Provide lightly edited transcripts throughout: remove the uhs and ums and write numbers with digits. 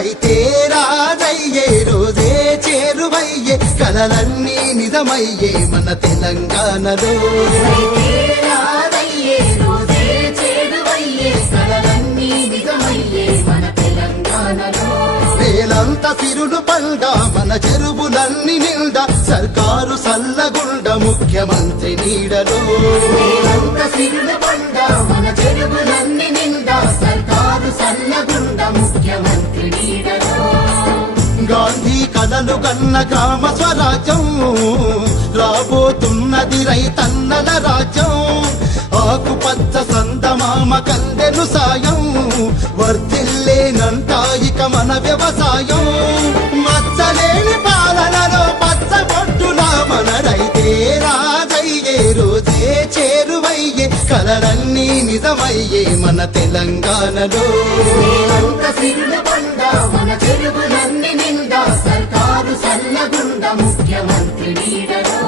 రైతే రాజయ్యే రోజే చేరువయ్యే కలలన్నీ నిజమయ్యే మన తెలంగాణలో వేలంత సిరులు పండ మన చెరువులన్నీ నిండా సర్కారు సల్లగుండ ముఖ్యమంత్రి నీడలో సిరులు పండ మన చెరువులన్నీ నిండా సర్కారు సల్లగుండ ముఖ్యమంత్రి నీడలో గాంధీ కలలు కన్న గ్రామ స్వరాజ్యం రాబోతున్నది రైతన్నల రాజ్యం ఆకుపచ్చ సందమామ కందెను సాయం వర్ధిల్లేనంట ఇక మన వ్యవసాయం మచ్చలేని పాలనలో పచ్చ పొట్టులా మన రైతే రాజయ్యే రోజే చేరువయ్యే కలలన్నీ నిజమయ్యే మన తెలంగాణలో మన చెరువులన్నీ నిండా సర్కారు సల్లగుండ ముఖ్యమంత్రి నీడలో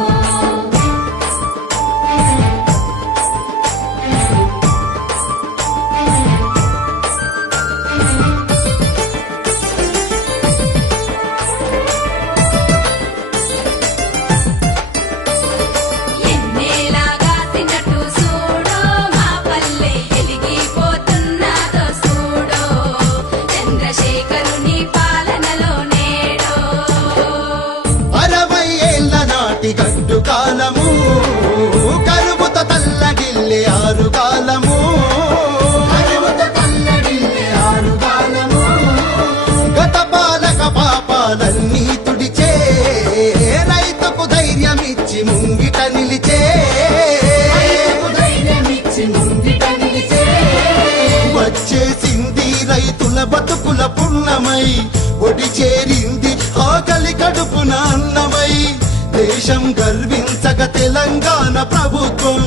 గడ్డు కాలము కరువుతో తల్లడిల్లే ఆరు కాలము గత పాలక పాపాలన్నీ తుడిచే రైతుకు ధైర్యమిచ్చి ముంగిట నిలిచే వచ్చేసింది రైతుల బతుకుల పుణ్యమై ఒడి చేరింది ఆకలి కడుపున అన్నమై దేశం గర్వించగ తెలంగాణ ప్రభుత్వం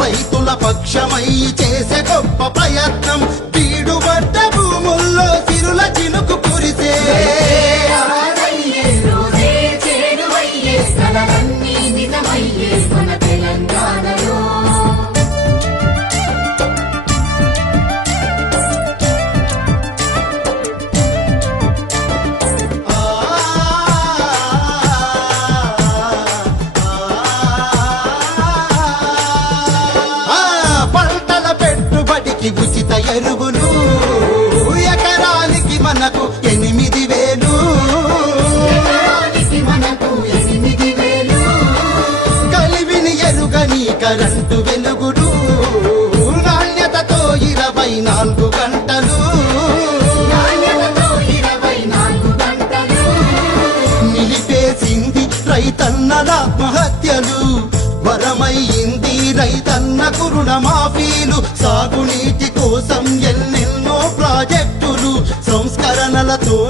రైతుల పక్షమై చేసే గొప్ప ప్రయత్నం బీడుబడ్డ భూముల్లో సిరుల చినుకు కురిసే మన తెలంగాణలో ఉచిత ఎరువులు ఎకరానికి మనకు 8,000 కలివిని ఎరుగని కరెంటు వెలుగుడు నాణ్యతతో 24 గంటలు నిలిపేసింది రైతన్నల ఆత్మహత్యలు వరమయ్యింది రైతన్నకు రుణమాఫీలు సాగునీటి కోసం ఎన్నెన్నో ప్రాజెక్టులు సంస్కరణలతో